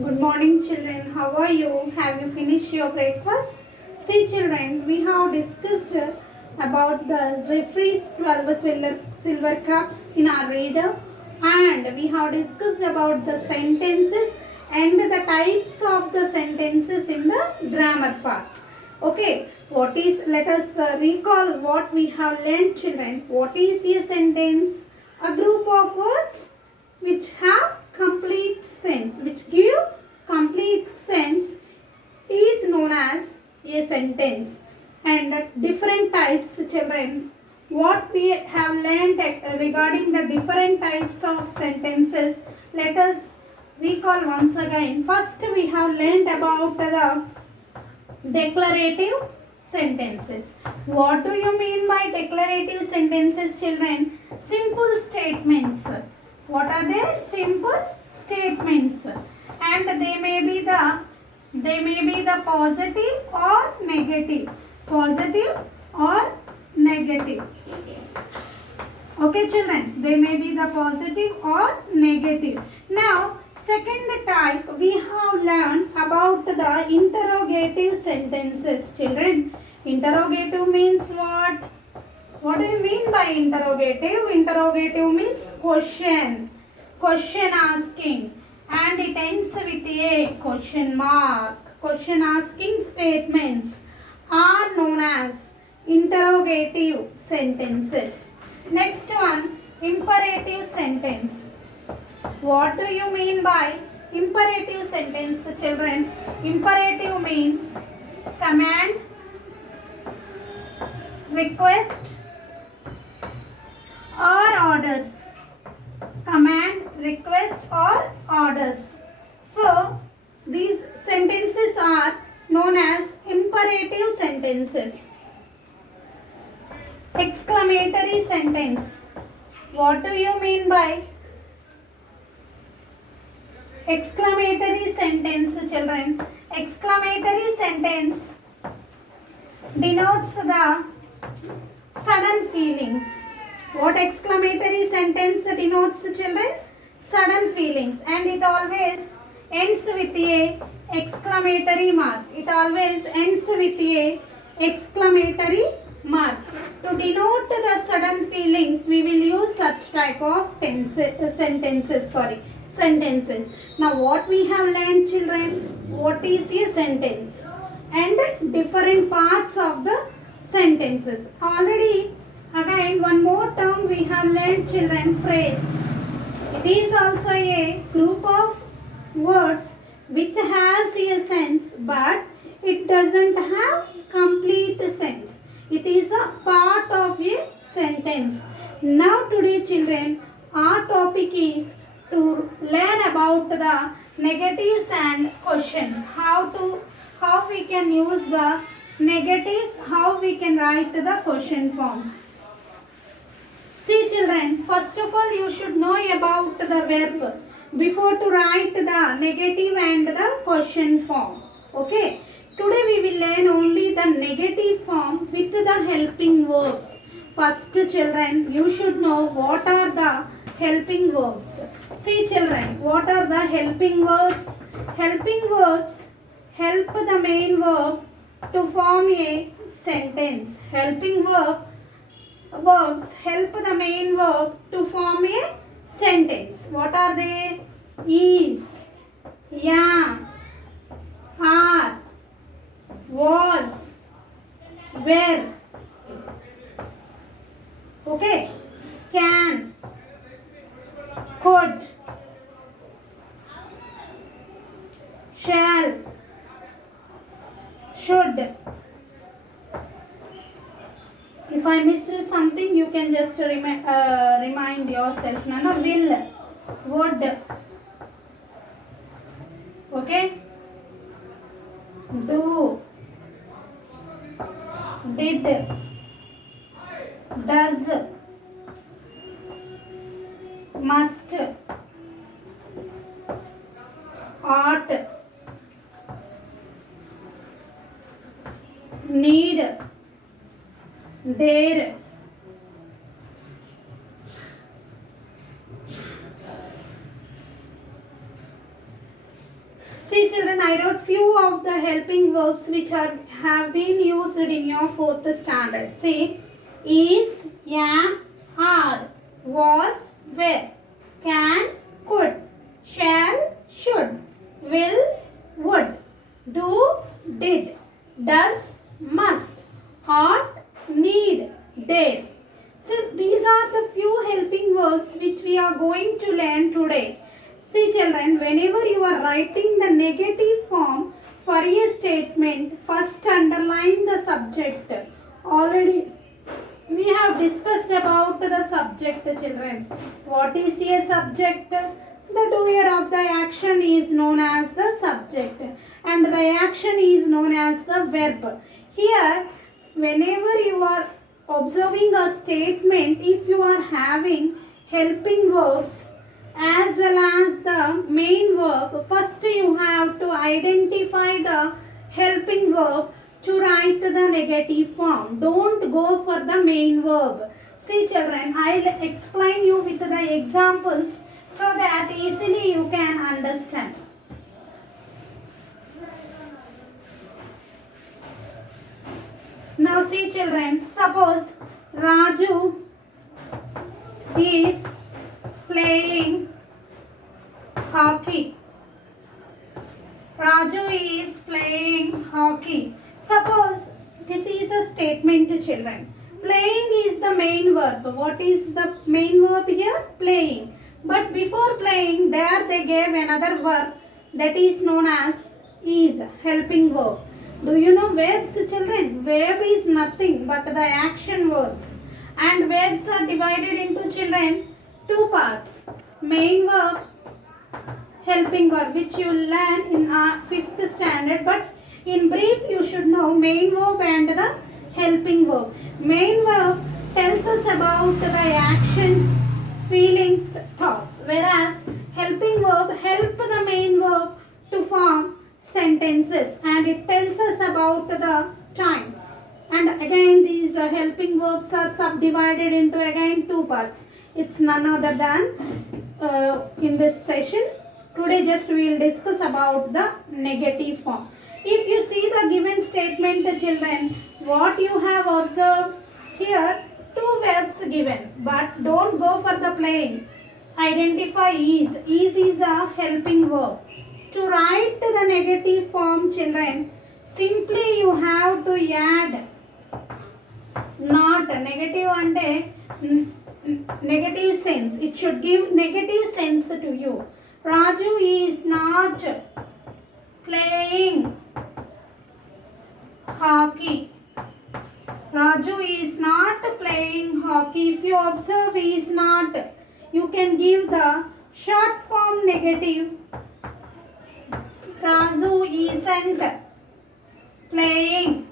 Good morning, children. How are you? Have you finished your breakfast? See, children, we have discussed about the Jeffrey's 12 silver cups in our reader, and we have discussed about the sentences and the types of the sentences in the grammar part. Okay, let us recall what we have learned, children. What is a sentence? A group of words which have complete sense, which give complete sense, is known as a sentence. And different types, children, what we have learned regarding the different types of sentences, let us recall once again. First, we have learned about the declarative sentences. What do you mean by declarative sentences, children? Simple statements. What are they? Simple statements, and they may be the positive or negative. Positive or negative. Okay, children, they may be the positive or negative. Now, second type, we have learned about the interrogative sentences, children. Interrogative means what? What do you mean by interrogative? Interrogative means question. Question asking. And it ends with a question mark. Question asking statements are known as interrogative sentences. Next one, imperative sentence. What do you mean by imperative sentence, children? Imperative means command, request, or orders. Command, request, or orders. So, these sentences are known as imperative sentences. Exclamatory sentence. What do you mean by exclamatory sentence, children? Exclamatory sentence denotes the sudden feelings. What exclamatory sentence denotes, children? Sudden feelings, and it always ends with a exclamatory mark. It always ends with a exclamatory mark. To denote the sudden feelings, we will use such type of sentences. Now, what we have learned, children? What is a sentence? And different parts of the sentences. Already, again, one more term we have learned, children, phrase. It is also a group of words which has a sense, but it doesn't have complete sense. It is a part of a sentence. Now today, children, our topic is to learn about the negatives and questions. How we can use the negatives, how we can write the question forms. See, children, first of all, you should know about the verb before to write the negative and the question form. Okay. Today we will learn only the negative form with the helping verbs. First, children, you should know what are the helping verbs. See, children, what are the helping verbs? Helping verbs help the main verb to form a sentence. Helping verbs help the main verb to form a sentence. What are they? Is, yeah, are, was, were. Okay. Can, could, shall, should. If I missed something, you can just remind yourself. Nana, will, would. Okay. Do, did, does, must, ought, need, dare, children, I wrote few of the helping verbs which have been used in your 4th standard. See, is, am, are, was, were, can, could, shall, should, will, would, do, did, does, must, ought, need, dare. So these are the few helping verbs which we are going to learn today. See children, whenever you are writing the negative form for a statement, first underline the subject. Already we have discussed about the subject, children. What is a subject? The doer of the action is known as the subject and the action is known as the verb. Here, whenever you are observing a statement, if you are having helping verbs as well as the main verb, first you have to identify the helping verb to write the negative form. Don't go for the main verb. See children, I'll explain you with the examples so that easily you can understand. Now see children, suppose Raju is playing hockey. Raju is playing hockey. Suppose this is a statement, children. Playing is the main verb. What is the main verb here? Playing. But before playing, there they gave another verb that is known as is, helping verb. Do you know verbs, children? Verb is nothing but the action words. And verbs are divided into, children, two parts. Main verb, helping verb, which you learn in our 5th standard. But in brief, you should know main verb and the helping verb. Main verb tells us about the actions, feelings, thoughts. Whereas helping verb help the main verb to form sentences and it tells us about the time. And again these helping verbs are subdivided into again two parts. It's none other than in this session. Today just we will discuss about the negative form. If you see the given statement, children, what you have observed here, two verbs given, but don't go for the playing. Identify is. Is a helping verb. To write the negative form, children, simply you have to add not negative and negative sense. It should give negative sense to you. Raju is not playing hockey. Raju is not playing hockey. If you observe is not, you can give the short form negative. Raju isn't playing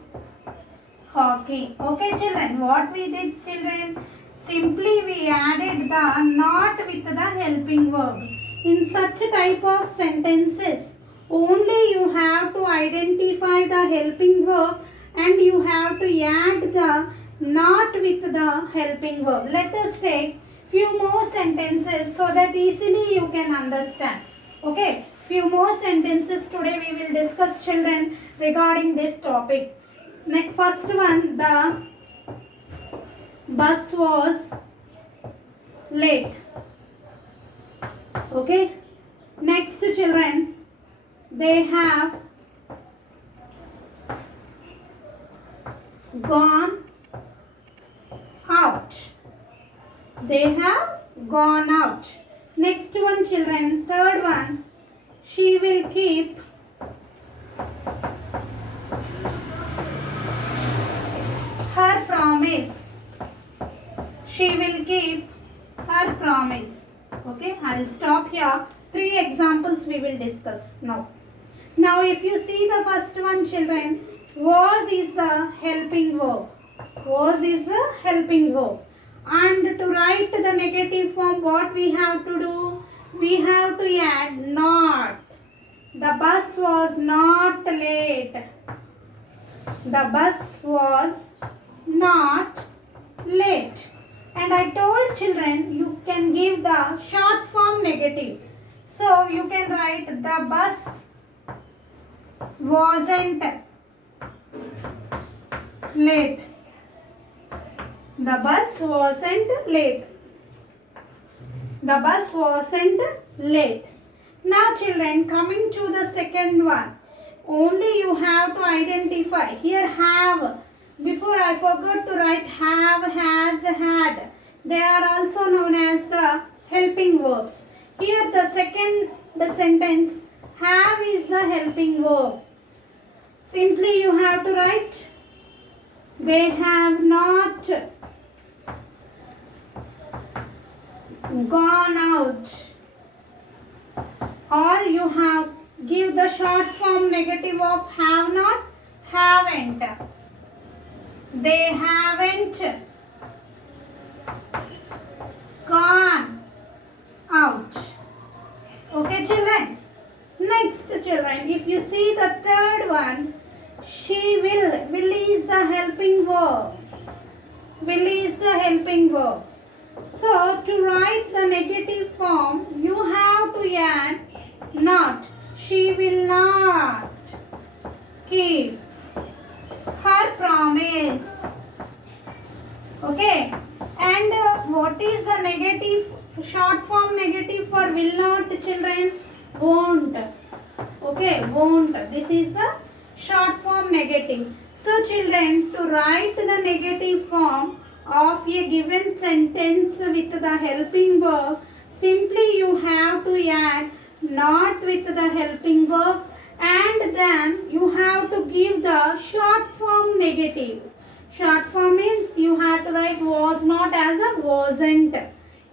hockey. Okay children, what we did, children? Simply we added the not with the helping verb. In such type of sentences, only you have to identify the helping verb and you have to add the not with the helping verb. Let us take few more sentences so that easily you can understand. Okay, few more sentences today we will discuss, children, regarding this topic. First one, the bus was late. Okay, next, children, they have gone out. They have gone out. Next one, children, third one, she will keep her promise. She will keep her promise. Okay, I will stop here. 3 examples we will discuss now. Now, if you see the first one, children, was is the helping verb. Was is the helping verb. And to write the negative form, what we have to do? We have to add not. The bus was not late. The bus was not late. And I told children you can give the short form negative. So you can write the bus wasn't late. The bus wasn't late. The bus wasn't late. Now children, coming to the second one. Only you have to identify. Here have. Before I forgot to write have, has, had. They are also known as the helping verbs. Here the second sentence, have is the helping verb. Simply you have to write, they have not gone out. Or you have give the short form negative of have not, haven't. They haven't gone out. Okay children. Next children, if you see the third one, she will. Will is the helping verb. Will is the helping verb. So to write the negative form, you have to add not. She will not keep her promise. Okay. And what is the negative, short form negative for will not children? Won't. Okay, won't. This is the short form negative. So children, to write the negative form of a given sentence with the helping verb, simply you have to add not with the helping verb, and then you have to give the short form negative. Short form means you have to write was not as a wasn't,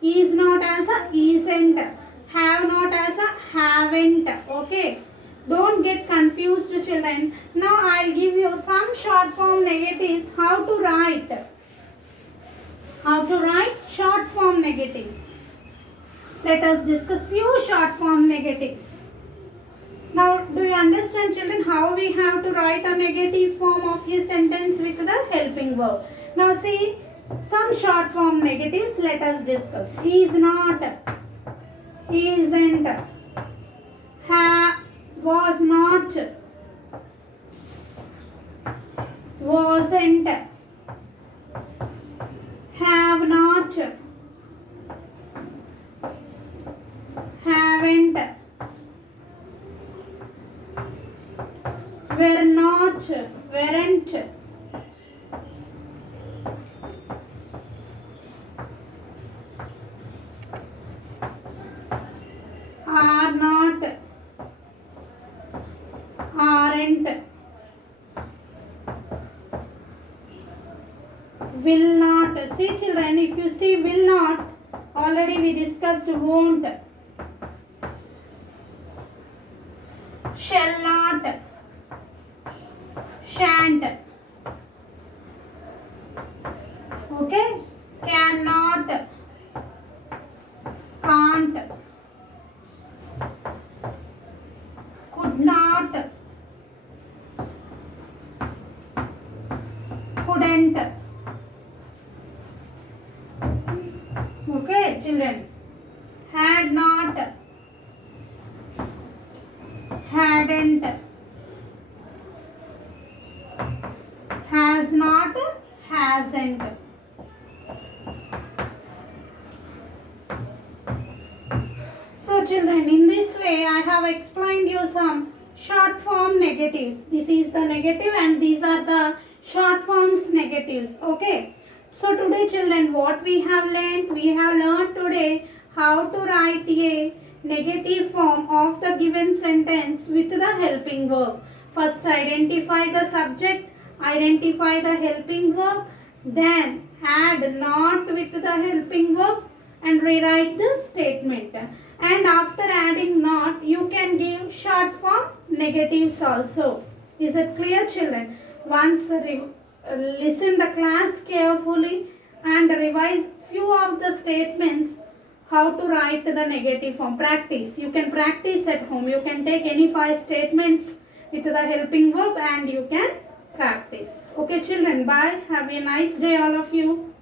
is not as a isn't, have not as a haven't. Okay, don't get confused children. Now I'll give you some short form negatives how to write. How to write short form negatives. Let us discuss few short form negatives. Now, do you understand children how we have to write a negative form of a sentence with the helping verb? Now see some short form negatives. Let us discuss. Is not, isn't, was not, wasn't, have not, haven't, were not, weren't, are not, aren't, will not. See children, if you see will not, already we discussed won't, shall not, shan't. Okay, cannot, can't, could not, couldn't. Okay children, had not, hadn't, has not, hasn't. So children, in this way I have explained you some short form negatives. This is the negative and these are the short forms negatives. Okay. So today children, what we have learned? We have learned today how to write a negative form of the given sentence with the helping verb. First identify the subject, identify the helping verb, then add not with the helping verb and rewrite the statement. And after adding not, you can give short form negatives also. Is it clear children? Once listen the class carefully and revise few of the statements how to write the negative form. Practice. You can practice at home. You can take any 5 statements with the helping verb and you can practice. Okay children, bye. Have a nice day all of you.